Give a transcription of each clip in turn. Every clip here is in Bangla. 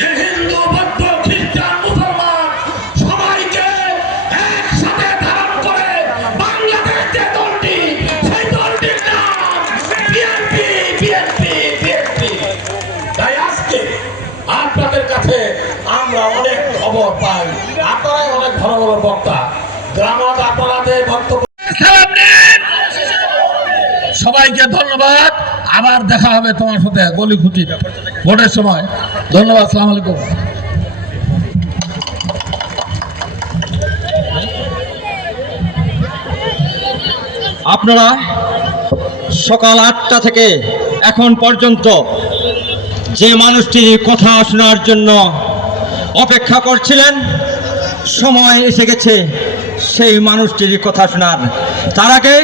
যে হিন্দু বৌদ্ধ খ্রিস্টান মুসলমান সবাইকে একসাথে ধারণ করে বাংলাদেশ যে দলটি সেই দলটির নাম বিএনপি বিএনপি বিএনপি। তাই আজকে আপনাদের কাছে আমরা অনেক খবর পাই। আপনারাই অনেক ভালো ভালো বক্তা। গ্রামাত আপনাদের বক্তব্য সবাইকে ধন্যবাদ। আবার দেখা হবে তোমার সাথে গলি খুঁটি ভোটের সময়। ধন্যবাদ, সালাম আলাইকুম। আপনারা সকাল আটটা থেকে এখন পর্যন্ত যে মানুষটি কথা শোনার জন্য অপেক্ষা করছিলেন, সময় এসে গেছে, সেই মানুষটির কথা শোনার। তার আগে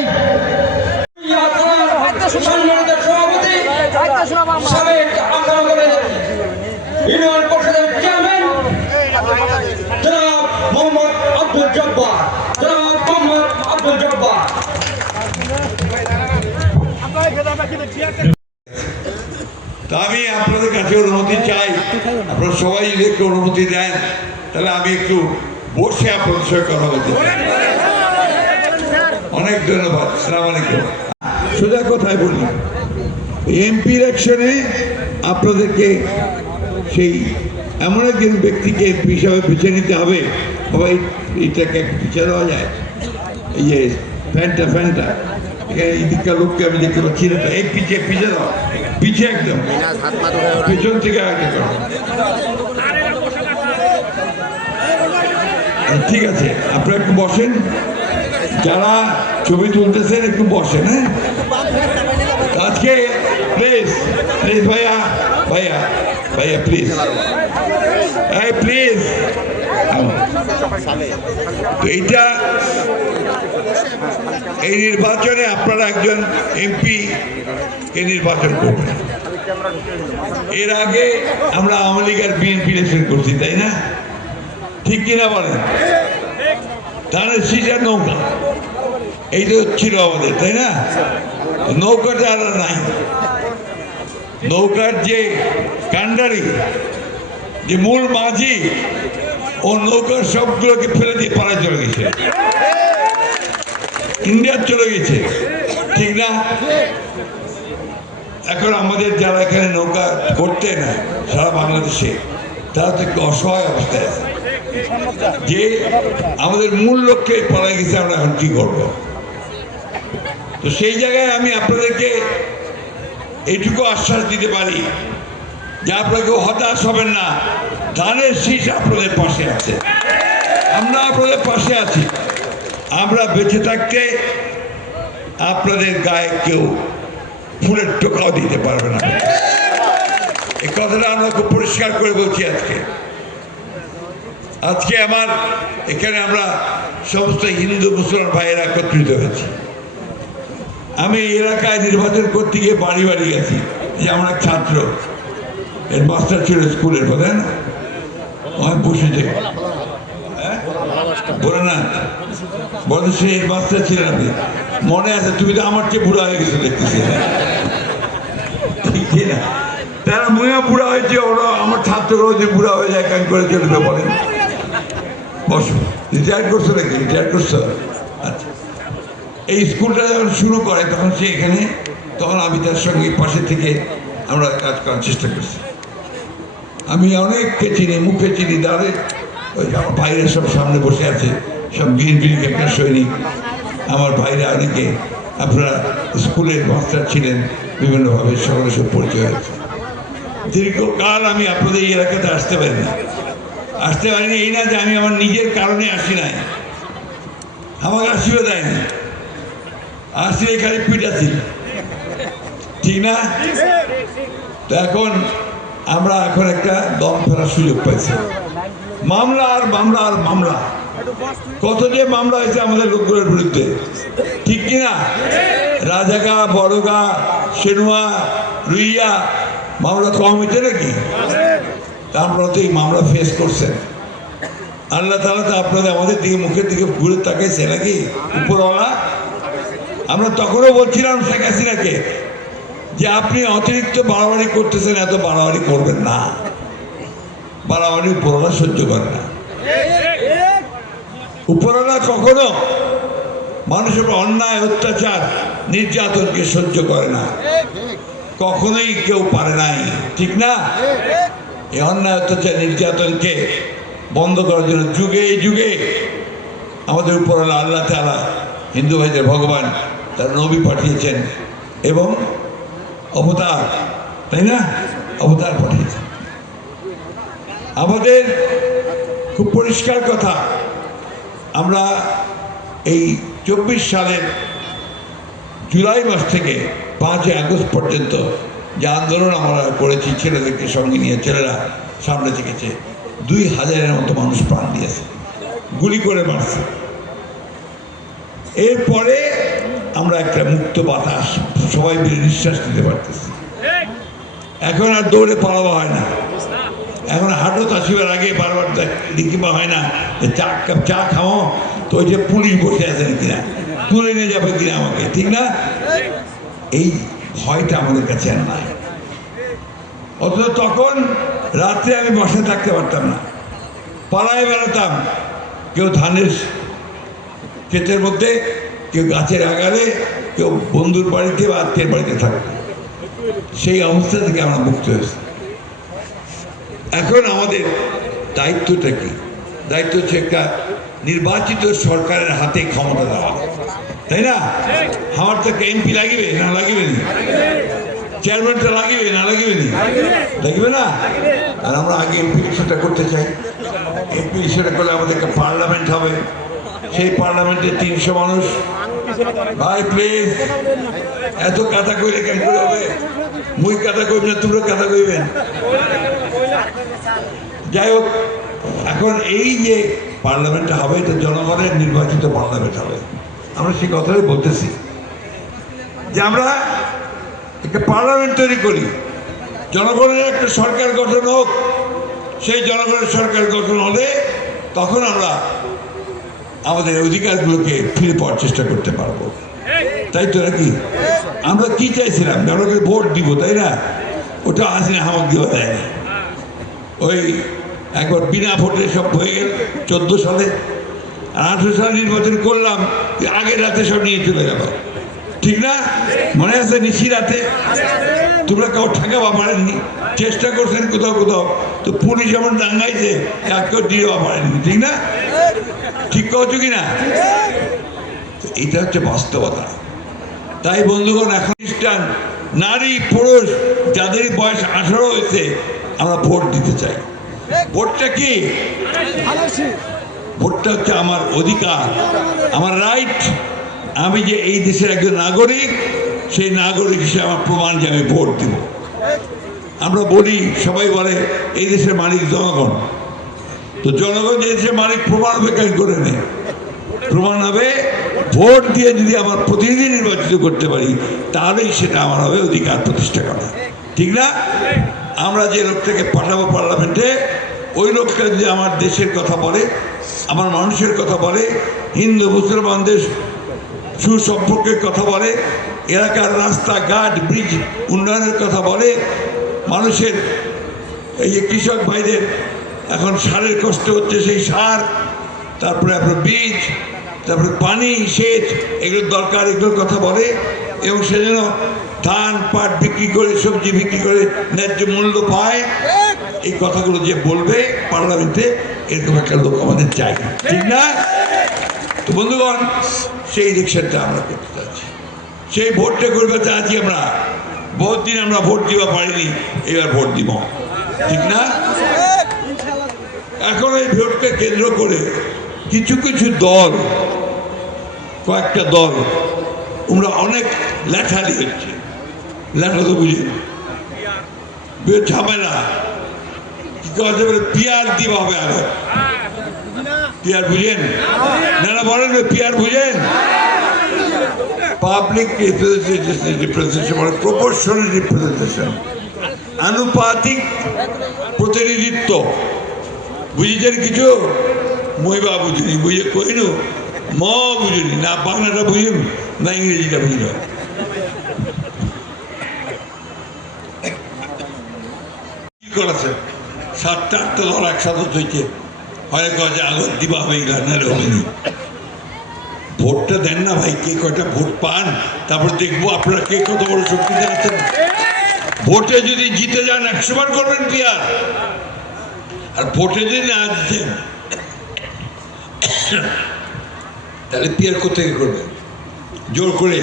ইউনিয়ন পরিষদের চেয়ারম্যান, জনাব মোহাম্মদ আব্দুল জব্বার। জনাব মোহাম্মদ আব্দুল জব্বার। আমি আপনাদের কাছে অনুমতি চাই। আপনারা সবাই যদি একটু অনুমতি দেন। তাহলে আমি একটু বসে আপনাদের সঙ্গে কথা বলতে অনেক ধন্যবাদ। সালাম আলাইকুম। সোজা কথায় বলি, এমপি ইলেকশনে আপনাদেরকে সেই এমন একজন ব্যক্তিকে এমপি হিসাবে বেছে নিতে হবে। বাবা এই- এইটাকে পিছিয়ে দেওয়া যায়। এই যে ফ্যানটা ফ্যানটা এখানে এই দিককার লোককে আমি দেখতে পাচ্ছি না। এই পিছিয়ে পিছিয়ে দাও। পিছিয়ে একদম। পেছন থেকে আগে করো। ঠিক আছে আপনারা একটু বসেন। যারা ছবি তুলতেছেন একটু বসেন হ্যাঁ? আজকে প্লিজ প্লিজ ভাইয়া ভাইয়া। ভাইয়া প্লিজ এই প্লিজ এইটা এই নির্বাচনে আপনারা একজন এমপি কে নির্বাচন করবেন। এর আগে আমরা আওয়ামী লীগ বিএনপি ইলেকশন করছি, তাই না? ঠিক কিনা বলেন? তাহলে সিজার নৌকা। এই তো ছিল আমাদের, তাই না? নৌকাটা আর নাই। নৌকার যে কান্ডারি, যে মূল মাঝি, ও নৌকার সবগুলোকে ফেলে দিয়ে পাড়ায় চলে গেছে। ইন্ডিয়ার চলে গেছে। ঠিক না? এখন আমাদের যারা এখানে নৌকা করতে না, সারা বাংলাদেশে, তারা তো একটু অসহায় অবস্থায় আছে। যে আমাদের মূল লক্ষ্যে পালাই গেছে, আমরা এখন কি করব? তো সেই জায়গায় আমি আপনাদেরকে এইটুকু আশ্বাস দিতে পারি যে আপনারা কেউ হতাশ হবেন না। ধানের শীষ আপনাদের পাশে আছে। আমরা আপনাদের পাশে আছি। আমরা বেঁচে থাকতে আপনাদের গায়ে কেউ ফুলের টোকাও দিতে পারবে না। এই কথাটা আমরা খুব পরিষ্কার করে বলছি আজকে। আজকে আমার এখানে আমরা সমস্ত হিন্দু, মুসলমান ভাইয়েরা একত্রিত হয়েছি। আমি এলাকায় নির্বাচন করতে গিয়ে বাড়ি বাড়ি গেছি। যে আমার ছাত্র। এর মাস্টার ছিল স্কুলের কথা না আমি বসেছে? বলে না বলে সে এর মাস্টার ছিলেন আপনি। মনে আছে, তুমি তো আমার চেয়ে বুড়া হয়ে গেছো দেখতেছি। না তারা মনে বুড়া হয়েছে, ওরা আমার ছাত্ররাও যে বুড়া হয়ে যায়, কেন করে চলবে বলেন? বসো। রিটায়ার করছ নাকি? রিটায়ার করছ? এই স্কুলটা যখন শুরু করে, তখন সে এখানে, তখন আমি তার সঙ্গে পাশে থেকে আমরা কাজ করার চেষ্টা করছি। আমি অনেককে চিনি, মুখে চিনি, দাঁড়ে, ওই আমার ভাইরা সব সামনে বসে আছে, সব বিএনপির ক্যাপ্টেন সৈনিক। আমার ভাইরা অনেকে, আপনারা স্কুলের মাস্টার ছিলেন, বিভিন্নভাবে সকলের সব পরিচয় হয়েছে। দীর্ঘকাল আমি আপনাদের এই এলাকাতে আসতে পারিনি। আসতে পারিনি এই না যে আমি আমার নিজের কারণে আসি নাই। আমাকে আসিও দেয়নি। আসি এখানে পিটাছি ঠিক না? তো এখন আমরা এখন একটা দম ফেরার সুযোগ পাইছি। মামলা আর মামলা আর মামলা। কত যে মামলা হয়েছে আমাদের লোকগুলোর বিরুদ্ধে। ঠিক কিনা রাজাগা বড়গা সেনুয়া, রুইয়া, মামলা কম হয়েছে নাকি? আপনারা তো এই মামলা ফেস করছেন। আল্লাহ তালা তো আপনাদের আমাদের দিকে মুখের দিকে ঘুরে তাকাইছে নাকি? উপরওয়ালা? আমরা তখনও বলছিলাম শেখ হাসিনাকে যে আপনি অতিরিক্ত বাড়াবাড়ি করতেছেন, এত বাড়াবাড়ি করবেন না। বাড়াবাড়ি উপরওয়ালা সহ্য করে না। উপরওয়ালা কখনো মানুষের অন্যায়, অত্যাচার, নির্যাতনকে সহ্য করে না। কখনোই কেউ পারে নাই। ঠিক না? এই অন্যায়, অত্যাচার, নির্যাতনকে বন্ধ করার জন্য যুগে যুগে আমাদের উপরওয়ালা আল্লাহ তালা হিন্দু ভাইদের ভগবান তার নবী পাঠিয়েছেন এবং অবতার, তাই না? অবতার পাঠিয়েছেন। আমাদের খুব পরিষ্কার কথা, আমরা এই চব্বিশ সালের জুলাই মাস থেকে পাঁচই আগস্ট পর্যন্ত যে আন্দোলন আমরা করেছি, ছেলেদেরকে সঙ্গে নিয়ে, ছেলেরা সামনে থেকেছে, দুই হাজারের মতো মানুষ প্রাণ দিয়েছে, গুলি করে মারছে। এরপরে আমরা একটা মুক্ত বাতাস সবাই মিলে নিঃশ্বাস নিতে পারতেছি। এখন আর দৌড়ে পালাবা হয় না। এখন হাঁটো তাসিবার আগে বারবার লিখিবা হয় না যে চা, কাপ চা খাও, তো ওই যে পুলিশ বসে আছেন কিনা, তুলে নিয়ে যাবে কিনা আমাকে, ঠিক না? এই ভয়টা আমাদের কাছে আর নাই। অথচ তখন রাত্রে আমি বসে থাকতে পারতাম না। পাড়ায় বেড়াতাম, কেউ ধানের ক্ষেতের মধ্যে কেউ গাছের আগালে, কেউ বন্ধুর বাড়িতে বা আত্মীয়ের বাড়িতে থাকতো সেই অবস্থা থেকে আমরা মুক্ত হয়েছি। এখন আমাদের দায়িত্বটা কি? দায়িত্ব হচ্ছে একটা নির্বাচিত সরকারের হাতে ক্ষমতা দেওয়া। তাই না? আমার তো এমপি লাগিবে, না লাগিবে না? চেয়ারম্যানটা লাগিবে, না লাগিবে না? লাগিবে না? আর আমরা আগে এমপি সেটা করতে চাই। এমপি সেটা করলে আমাদের একটা পার্লামেন্ট হবে। সেই পার্লামেন্টে তিনশো মানুষ ভাই প্লিজ এত কথা কইলে কেন করে হবে? মুই কথা কইব না তোমরা কথা কইবেন। যাই হোক, এখন এই যে পার্লামেন্টটা হবে, এটা জনগণের নির্বাচিত পার্লামেন্ট হবে। আমরা সেই কথাই বলতেছি। যে আমরা একটা পার্লামেন্ট তৈরি করি। জনগণের একটা সরকার গঠন হোক, সেই জনগণের সরকার গঠন হলে তখন আমরা আমাদের অধিকারগুলোকে ফিরে পাওয়ার চেষ্টা করতে পারব। তাই তো নাকি? আমরা কি চাইছিলাম? জনগণকে ভোট দিব, তাই না? ওটা আসলে হামাক দেওয়া দেয় না। ওই একবার বিনা ভোটে সব হয়ে গেল, চোদ্দ সালে। আর আঠেরো সালে নির্বাচন করলাম, আগের রাতে সব নিয়ে চলে গেল ঠিক না? মনে আছে নিশি রাতে? তোমরা কেউ ঠেকাবা পারেননি চেষ্টা করছেন কোথাও কোথাও। তো পুলিশ এমন দাঙ্গাইছে কেউ দিয়ে পারেননি ঠিক না? ঠিক কছো কি না এটা হচ্ছে বাস্তবতা। তাই, বন্ধুগণ, এখন খ্রিস্টান, নারী, পুরুষ, যাদের বয়স আঠারো হয়েছে, আমরা ভোট দিতে চাই। ভোটটা কি? ভোটটা হচ্ছে আমার অধিকার, আমার রাইট আমি যে এই দেশের একজন নাগরিক, সেই নাগরিক হিসেবে আমার প্রমাণ যে আমি ভোট দিব। আমরা বলি, সবাই বলে, এই দেশের মালিক জনগণ। তো জনগণ যে দেশের মালিক প্রমাণ হবে কেন করে নেই প্রমাণ হবে, ভোট দিয়ে যদি আমার প্রতিনিধি নির্বাচিত করতে পারি, তাহলেই সেটা আমার হবে অধিকার প্রতিষ্ঠা করা। ঠিক না? আমরা যে লোকটাকে পাঠাবো পার্লামেন্টে, ওই লোকটা যদি আমার দেশের কথা বলে, আমার মানুষের কথা বলে, হিন্দু মুসলমানদের সুসম্পর্কের কথা বলে, এলাকার রাস্তাঘাট, ব্রিজ উন্নয়নের কথা বলে, মানুষের এই কৃষক ভাইদের এখন সারের কষ্ট হচ্ছে সেই সার, তারপরে আপনার বীজ, তারপরে পানি, সেচ, এগুলোর দরকার, এগুলোর কথা বলে। এবং সে যেন ধান, পাট বিক্রি করে, সবজি বিক্রি করে ন্যায্য মূল্য পায়। এই কথাগুলো যে বলবে পার্লামেন্টে, এরকম একটা লোক আমাদের চাই ঠিক না? তো বন্ধুগণ, সেই ইলেকশনটা আমরা করতে চাচ্ছি সেই ভোটটা করবে চাচ্ছি আমরা বহুত দিন আমরা ভোট দিবা পারিনি, এবার ভোট দিব। ঠিক না? এখন এই ভোটকে কেন্দ্র করে কিছু কিছু দল, কয়েকটা দল ওরা অনেক লেখালি হচ্ছে লেখা তো বুঝি ঝামেলা। কি করা যাবে? পিয়ার দিবা হবে আগে পিয়ার বুঝেন? না না বলেন পিয়ার বুঝেন? পাবলিক রিপ্রেজেন্টেশন মানে প্রপোর্শনাল রিপ্রেজেন্টেশন আনুপাতিক প্রতিনিধিত্ব। বুঝেছেন কিছু? মই বা বুঝিনি, বুঝে কইনু? ম বুঝিনি, না বাংলাটা বুঝিম, না ইংরেজিটা বুঝিল কি করেছে? সাতটা আটটা একসাথে হয় আগত দিবা। ভোটটা দেন না ভাই, কে কয়টা ভোট পান, তারপর দেখব আপনারা কে ভোটে যদি জিতে যান, একশো বার করবেন পিয়ার আর ভোটে যদি না দিতেন তাহলে পিয়ার কোথেকে করবে? জোর করে